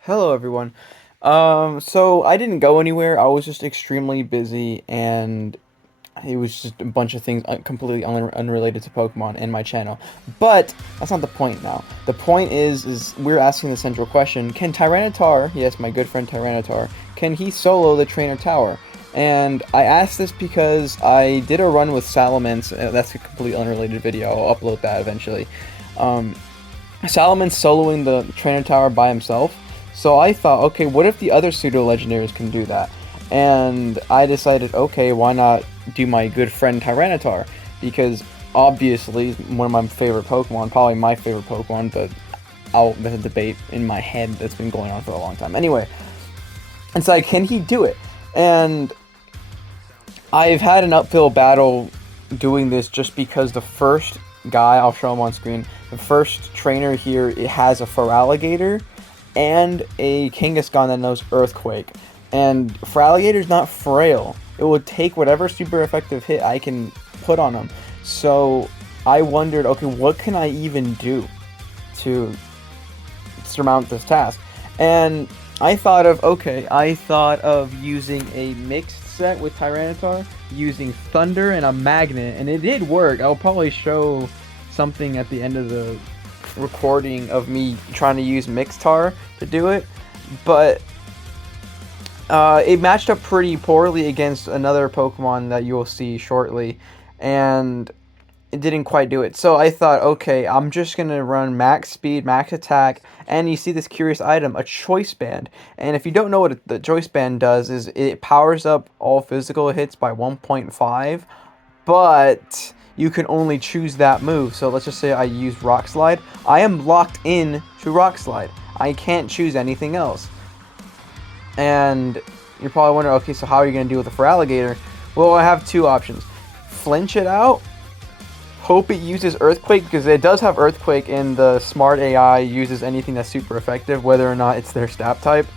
Hello everyone. So I didn't go anywhere. I was just extremely busy, and it was just a bunch of things completely unrelated to Pokemon in my channel. But that's not the point now. The point is we're asking the central question: can Tyranitar, yes, my good friend Tyranitar, can he solo the Trainer Tower? And I asked this because I did a run with Salamence. That's a completely unrelated video. I'll upload that eventually. Um, Salamence soloing the Trainer Tower by himself. So I thought, okay, what if the other pseudo legendaries can do that? And I decided, okay, why not do my good friend Tyranitar? Because obviously, one of my favorite Pokemon, probably my favorite Pokemon, but there's a debate in my head that's been going on for a long time. Anyway, it's like, can he do it? And I've had an uphill battle doing this just because the first guy, I'll show him on screen, the first trainer here, it has a Feraligatr and a Kangaskhan that knows Earthquake. And Feraligator's not frail. It would take whatever super effective hit I can put on him. So I wondered, okay, what can I even do to surmount this task? And I thought of using a mixed set with Tyranitar, using Thunder and a Magnet, and it did work. I'll probably show something at the end of the recording of me trying to use Mixtar to do it, but it matched up pretty poorly against another Pokemon that you'll see shortly, and it didn't quite do it. So I thought, okay, I'm just gonna run max speed, max attack, and you see this curious item, a choice band. And if you don't know what the choice band does, is it powers up all physical hits by 1.5, but you can only choose that move. So let's just say I use Rock Slide. I am locked in to Rock Slide. I can't choose anything else. And you're probably wondering, okay, so how are you going to deal with the Feraligatr? Well, I have two options. Flinch it out, hope it uses Earthquake, because it does have Earthquake, and the smart AI uses anything that's super effective, whether or not it's their stab type.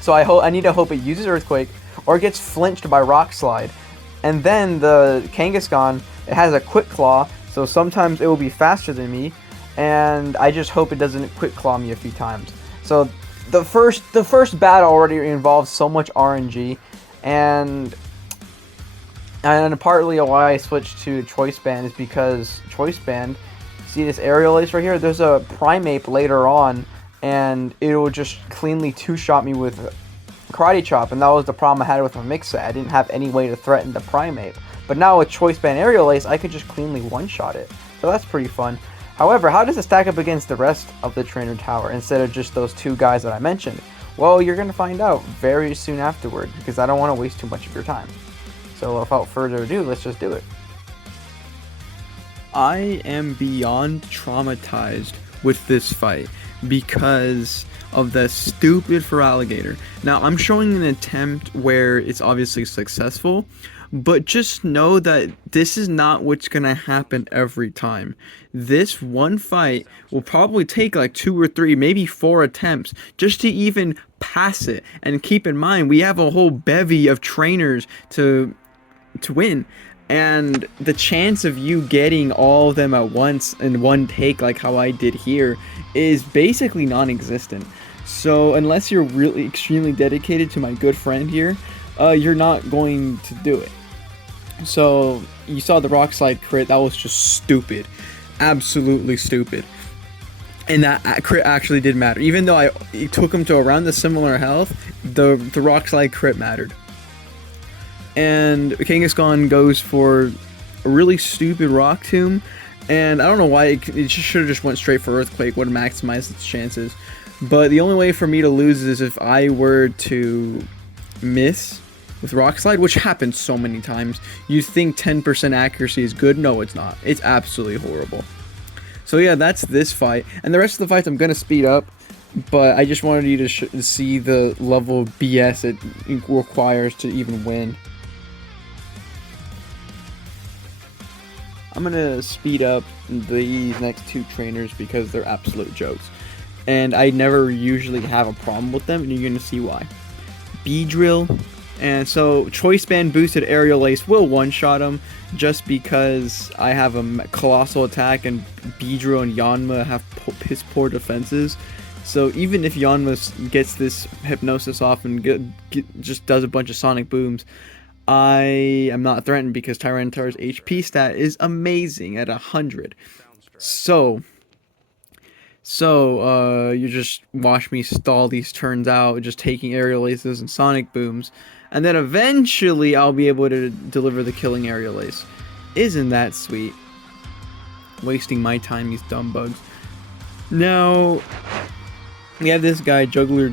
So I need to hope it uses Earthquake, or it gets flinched by Rock Slide. And then the Kangaskhan, it has a Quick Claw, so sometimes it will be faster than me, and I just hope it doesn't Quick Claw me a few times. So the first battle already involves so much RNG, and partly why I switched to Choice Band is because Choice Band, see this aerial ace right here? There's a Primeape later on, and it will just cleanly two-shot me with Karate Chop, and that was the problem I had with my mix set. I didn't have any way to threaten the Primeape. But now with Choice Band Aerial Ace, I could just cleanly one-shot it. So that's pretty fun. However, how does it stack up against the rest of the Trainer Tower instead of just those two guys that I mentioned? Well, you're going to find out very soon afterward, because I don't want to waste too much of your time. So without further ado, let's just do it. I am beyond traumatized with this fight because of the stupid Feraligatr. Now, I'm showing an attempt where it's obviously successful, but just know that this is not what's gonna happen every time. This one fight will probably take like 2 or 3, maybe 4 attempts just to even pass it. And keep in mind, we have a whole bevy of trainers to win. And the chance of you getting all of them at once in one take, like how I did here, is basically non-existent. So unless you're really extremely dedicated to my good friend here, you're not going to do it. So you saw the Rock Slide crit, that was just stupid. Absolutely stupid. And that crit actually did matter. Even though it took him to around the similar health, the Rock Slide crit mattered. And Kangaskhan goes for a really stupid Rock Tomb, and I don't know why it just should have just went straight for Earthquake, would have maximized its chances. But the only way for me to lose is if I were to miss with Rock Slide, which happens so many times. You think 10% accuracy is good? No, it's not. It's absolutely horrible. So yeah, that's this fight, and the rest of the fights I'm gonna speed up. But I just wanted you to see the level of BS it requires to even win. I'm gonna speed up these next two trainers because they're absolute jokes. And I never usually have a problem with them, and you're gonna see why. Beedrill, and so Choice Band boosted Aerial Ace will one-shot him just because I have a colossal attack and Beedrill and Yanma have piss poor defenses. So even if Yanma gets this hypnosis off and just does a bunch of sonic booms, I am not threatened because Tyranitar's HP stat is amazing at 100. So, you just watch me stall these turns out, just taking aerial aces and sonic booms, and then eventually I'll be able to deliver the killing aerial ace. Isn't that sweet? Wasting my time, these dumb bugs. Now, we have this guy, Juggler,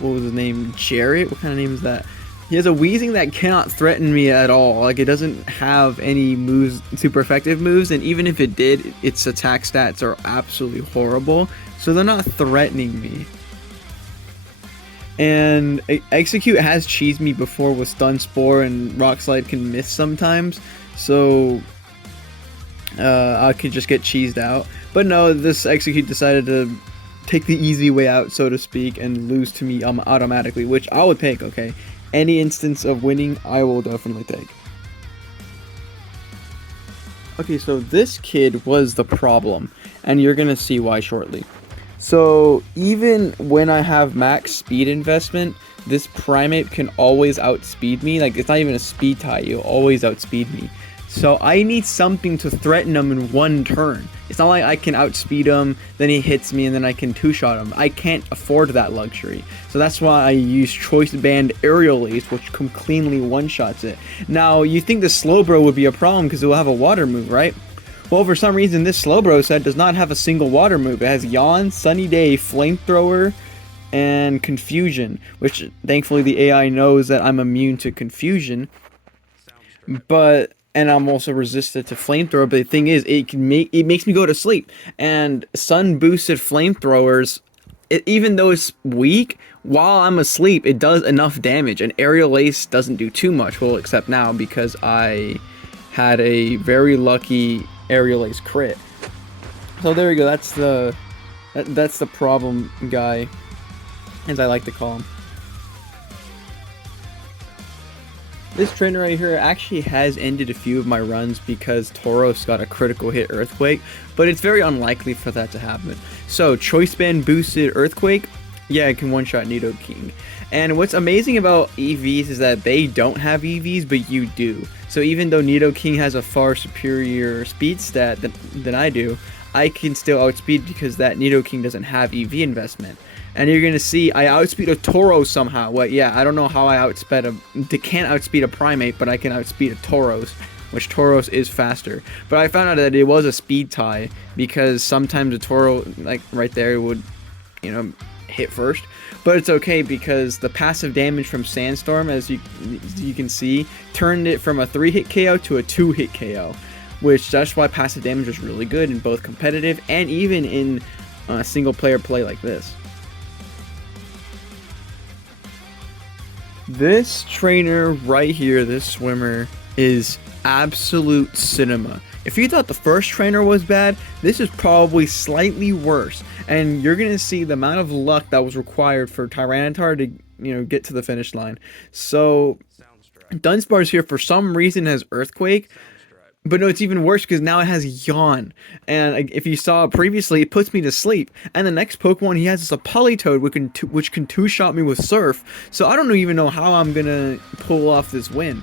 what was his name? Jarrett? What kind of name is that? He has a Weezing that cannot threaten me at all. Like, it doesn't have any moves, super effective moves, and even if it did, its attack stats are absolutely horrible, so they're not threatening me. And Execute has cheesed me before with Stun Spore, and Rock Slide can miss sometimes, so I could just get cheesed out. But no, this Execute decided to take the easy way out, so to speak, and lose to me automatically, which I would take, okay? Any instance of winning, I will definitely take. Okay, so this kid was the problem, and you're gonna see why shortly. So even when I have max speed investment, this primate can always outspeed me. Like, it's not even a speed tie, you'll always outspeed me. So I need something to threaten him in one turn. It's not like I can outspeed him, then he hits me, and then I can two-shot him. I can't afford that luxury. So that's why I use Choice Band Aerial Ace, which cleanly one-shots it. Now, you think the Slowbro would be a problem because it will have a water move, right? Well, for some reason, this Slowbro set does not have a single water move. It has Yawn, Sunny Day, Flamethrower, and Confusion, which thankfully the AI knows that I'm immune to Confusion. And I'm also resistant to flamethrower, but the thing is, it makes me go to sleep. And sun boosted flamethrowers, even though it's weak, while I'm asleep, it does enough damage. And aerial ace doesn't do too much, well, except now because I had a very lucky aerial ace crit. So there we go. That's the problem guy, as I like to call him. This trainer right here actually has ended a few of my runs because Tauros got a critical hit Earthquake, but it's very unlikely for that to happen. So, Choice Band boosted Earthquake, yeah, it can one-shot Nidoking. And what's amazing about EVs is that they don't have EVs, but you do. So even though Nidoking has a far superior speed stat than I do, I can still outspeed because that Nidoking doesn't have EV investment. And you're gonna see I outspeed a Tauros somehow. Well, yeah, I don't know how I can't outspeed a Primate, but I can outspeed a Tauros, which Tauros is faster. But I found out that it was a speed tie because sometimes a Tauros, like right there, would, hit first. But it's okay because the passive damage from Sandstorm, as you can see, turned it from a 3-hit KO to a 2-hit KO, which that's why passive damage is really good in both competitive and even in single-player play like this. This trainer right here, this swimmer, is absolute cinema. If you thought the first trainer was bad, this is probably slightly worse. And you're going to see the amount of luck that was required for Tyranitar to, get to the finish line. So, Dunsparce here for some reason has Earthquake. But no, it's even worse because now it has Yawn. And if you saw previously, it puts me to sleep. And the next Pokemon he has is a Politoed, which can two-shot me with Surf. So I don't even know how I'm going to pull off this win.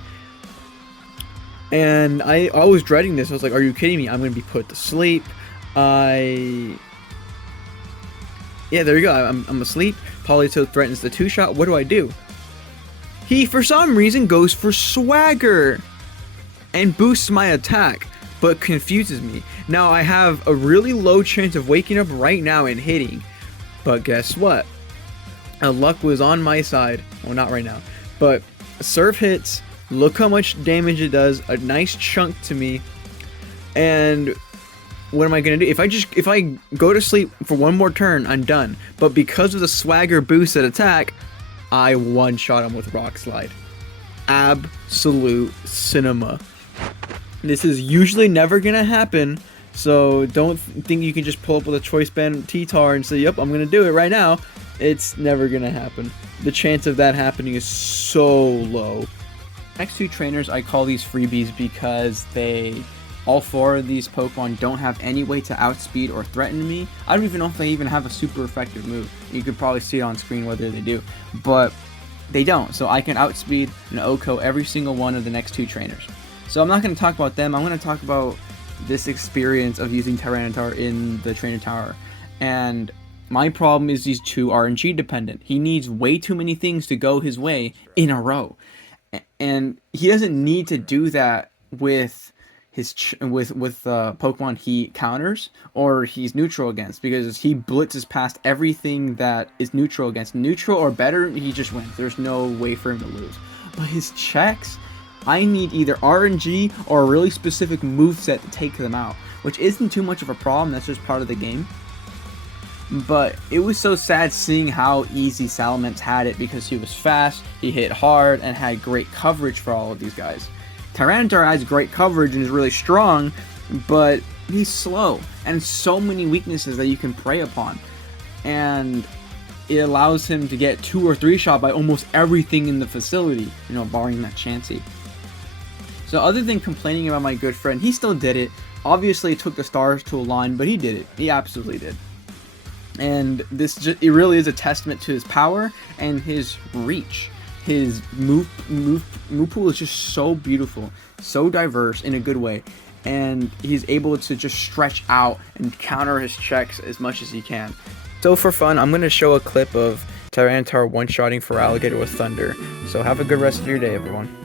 And I was dreading this. I was like, are you kidding me? I'm going to be put to sleep. Yeah, there you go. I'm asleep. Politoed threatens the two-shot. What do? He, for some reason, goes for Swagger and boosts my attack, but confuses me. Now I have a really low chance of waking up right now and hitting, but guess what? Luck was on my side. Well, not right now, but Surf hits. Look how much damage it does. A nice chunk to me. And what am I gonna do? If I go to sleep for one more turn, I'm done. But because of the Swagger boosted attack, I one-shot him with Rock Slide. Absolute cinema. This is usually never gonna happen, so don't think you can just pull up with a Choice Band T-Tar and say, yep, I'm gonna do it right now. It's never gonna happen. The chance of that happening is so low. Next two trainers, I call these freebies because they all 4 of these Pokemon don't have any way to outspeed or threaten me. I don't even know if they even have a super effective move. You could probably see it on screen whether they do, but they don't. So I can outspeed and OHKO every single one of the next 2 trainers. So I'm not going to talk about them. I'm going to talk about this experience of using Tyranitar in the trainer tower. And my problem is he's too RNG dependent. He needs way too many things to go his way in a row. And he doesn't need to do that with with Pokemon he counters or he's neutral against, because he blitzes past everything that is neutral against. Neutral or better, he just wins. There's no way for him to lose. But his checks, I need either RNG or a really specific moveset to take them out, which isn't too much of a problem. That's just part of the game. But it was so sad seeing how easy Salamence had it, because he was fast, he hit hard, and had great coverage for all of these guys. Tyranitar has great coverage and is really strong, but he's slow, and so many weaknesses that you can prey upon. And it allows him to get 2 or 3 shot by almost everything in the facility, you know, barring that Chansey. So other than complaining about my good friend, he still did it. Obviously it took the stars to align, but he did it. He absolutely did. And it really is a testament to his power and his reach. His move pool is just so beautiful, so diverse in a good way, and he's able to just stretch out and counter his checks as much as he can. So for fun, I'm going to show a clip of Tyranitar one-shotting Feraligatr with Thunder. So have a good rest of your day, everyone.